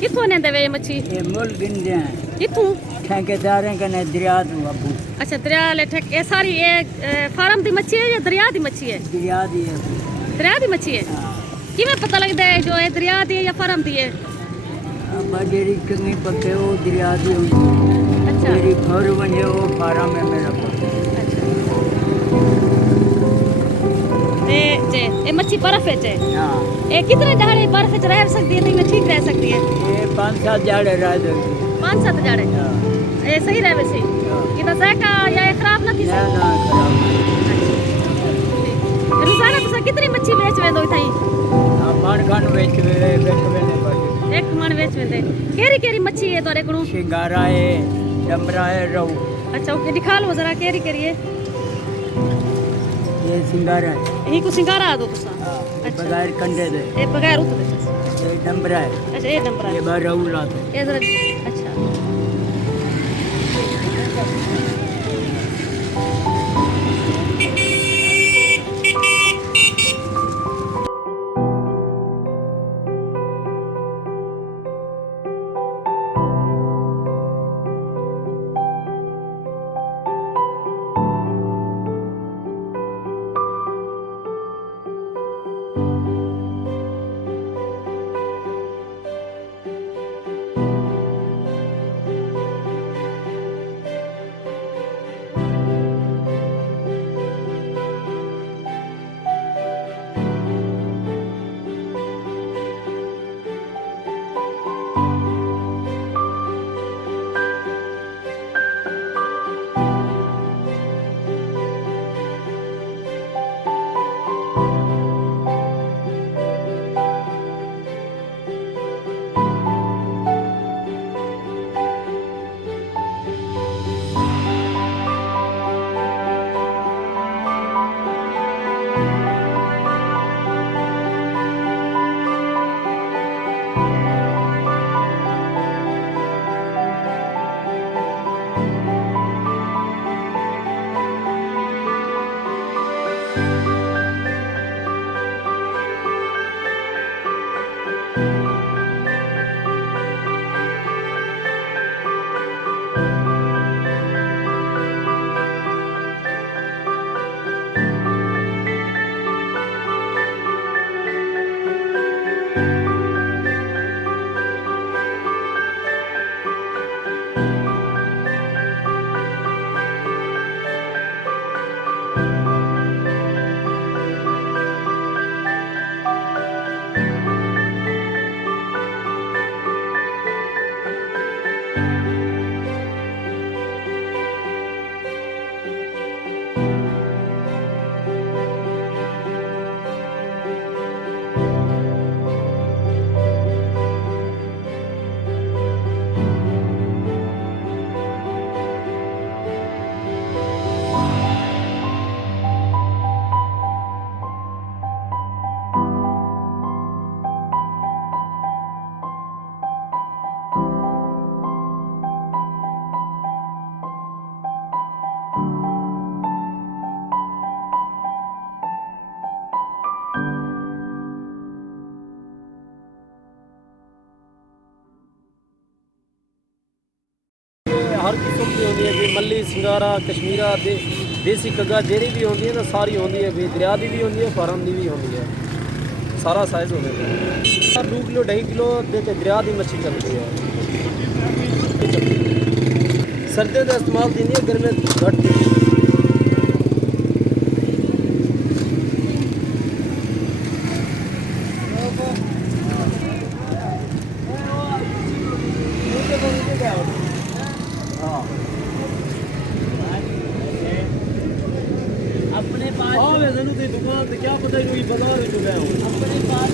कितों ने देवे ये मच्छी? ये मुल गिनते हैं कितों? ठेकेदार कने दरिया तू अबू। अच्छा दरिया ले ठेक ये सारी ये फार्म दी मच्छी है या दरिया दी मच्छी है? दरिया दी है। दरिया दी मच्छी है। किवें पता लगदा है जो है दरिया दी है या फार्म दी है? जेरी कंगी पके वो दरिया दी होती। अच्छा जेरी घर वने वो फार्म में मेरा पके। ते जे ये मच्छी बर्फ है जे। हां ये कितने दिहाड़े बर्फ च रह सकती है? नहीं ठीक रह सकती है? ये 5-7 दिहाड़े रह जाएगी। 5-7 दिहाड़े ये सही रहे वैसे कि तो जायका या ये खराब ना थी? ना ना खराब। रोजाना तुसा कितनी मच्छी बेच वेंदो इथाई? मन खान बेच वे ने पड़े। एक मन बेच वेंदे। केरी केरी मच्छी है तोरे कोल? सिंगारा है, डमरा है, रहू। अच्छा ओके दिखा लो जरा केरी केरी है। ये सिंगारा है। यही को सिंगारा दो तुसा। अच्छा बगैर कंडे दे। ये बगैर उतरे। ये डमरा है। अच्छा ये नंबर ये है। बार रहू लाते। ये जरा अच्छा हर किस्म की होती है भी मल्ली सिंगारा कश्मीरा देसी कग्गा जेरी भी होती है ना सारी होती है भी दरिया की भी होती है फार्म की भी होती है सारा साइज होता है 2 किलो 2.5 किलो दे दरिया की मच्छी चलती है सर्दियों का इस्तेमाल दी नहीं है गर्मी घट अपने पास दुकान क्या पता है बाजार अपने पास